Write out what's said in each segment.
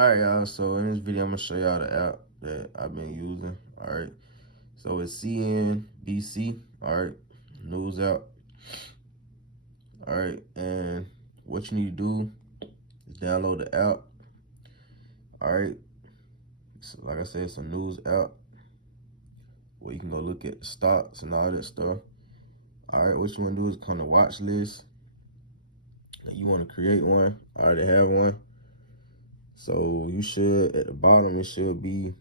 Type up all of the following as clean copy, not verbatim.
Alright, y'all, so in this video, I'm gonna show y'all the app that I've been using. Alright, so it's CNBC, alright, news app. Alright, and what you need to do is download the app. Alright, so like I said, it's a news app where you can go look at the stocks and all that stuff. Alright, what you wanna do is come to watch list. And you wanna create one. I already have one. So you should, at the bottom, it should be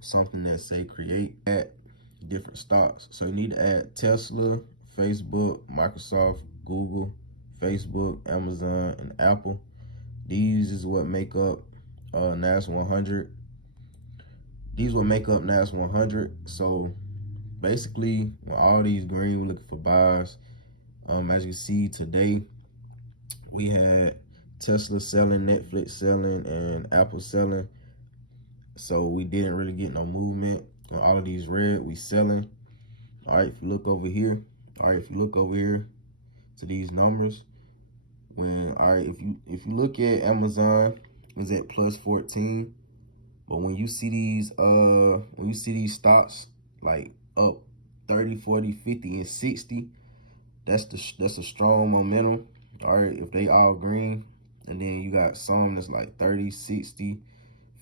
something that say create at different stocks. So you need to add Tesla, Facebook, Microsoft, Google, Facebook, Amazon, and Apple. These is what make up Nas100. These will make up Nas100. So basically, when all these green, we're looking for buys. As you see today, we had Tesla selling, Netflix selling, and Apple selling. So we didn't really get no movement on all of these red. We selling. All right, if you look over here, to these numbers, if you look at Amazon, it's at plus 14. But when you see these stocks like up 30, 40, 50, and 60, that's a strong momentum. All right, if they all green, and then you got some that's like 30, 60,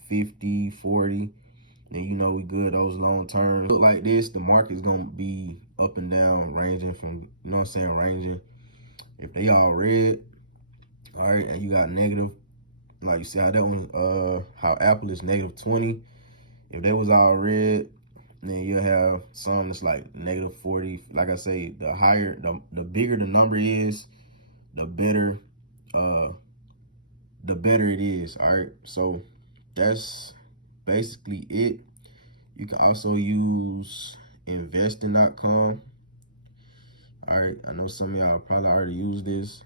50, 40, then you know we good those long term. Look like this, the market's gonna be up and down, ranging from, you know what I'm saying, ranging. If they all red, all right, and you got negative, like you see how that one, how Apple is negative 20. If they was all red, then you'll have some that's like negative 40. Like I say, the higher, the bigger the number is, the better it is. All right, so that's basically it. You can also use investing.com. All right, I know some of y'all probably already use this,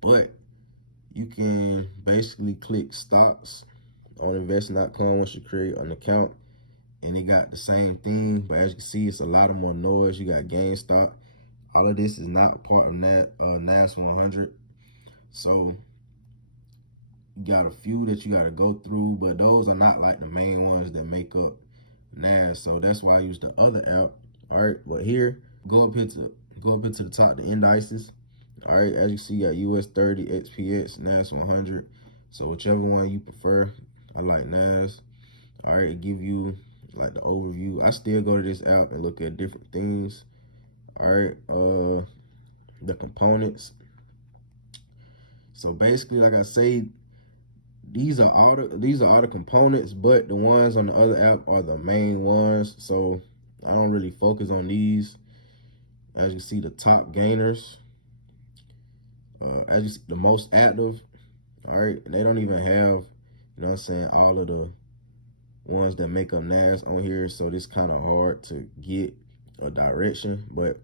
but you can basically click stocks on investing.com once you create an account, and it got the same thing, but as you can see, it's a lot of more noise. You got GameStop. All of this is not part of Nas100. So you got a few that you got to go through, but those are not like the main ones that make up Nas. So that's why I use the other app. All right, but here, go up into the top, the indices. All right, as you see, you got US 30, XPX, Nas100. So whichever one you prefer. I like Nas. All right, it give you like the overview. I still go to this app and look at different things. All right, the components. So basically, like I say, these are all the components, but the ones on the other app are the main ones. So I don't really focus on these. As you see, the top gainers, as you see, the most active. All right, and they don't even have, you know what I'm saying, all of the ones that make up Nas on here. So this kind of hard to get a direction, but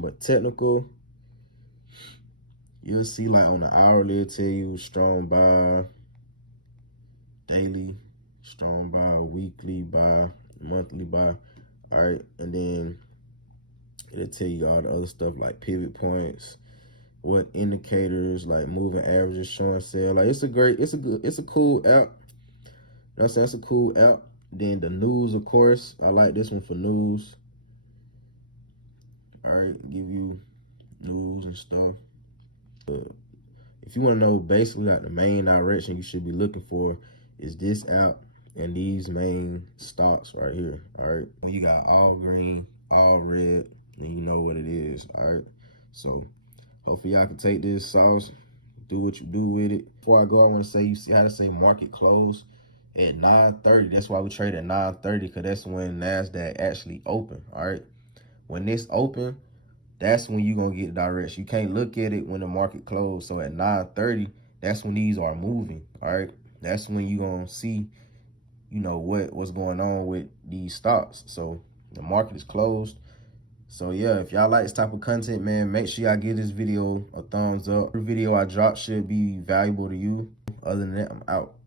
but technical, you'll see like on the hourly, it'll tell you strong buy, daily, strong buy, weekly buy, monthly buy. All right, and then it'll tell you all the other stuff like pivot points, what indicators like moving averages, showing sell. Like it's a cool app. You know what I'm saying? It's a cool app. Then the news, of course, I like this one for news. All right, give you news and stuff. If you want to know basically like the main direction you should be looking for, is this app and these main stocks right here. All right, when you got all green, all red, then you know what it is. All right, so hopefully y'all can take this sauce, do what you do with it. Before I go, I'm gonna say, you see how to say market close at 9:30. That's why we trade at 9:30, because that's when NASDAQ actually open. All right, when this open, that's when you're going to get the direction. You can't look at it when the market closed. So at 9:30, that's when these are moving, all right? That's when you're going to see, you know, what's going on with these stocks. So the market is closed. So yeah, if y'all like this type of content, man, make sure y'all give this video a thumbs up. Every video I drop should be valuable to you. Other than that, I'm out.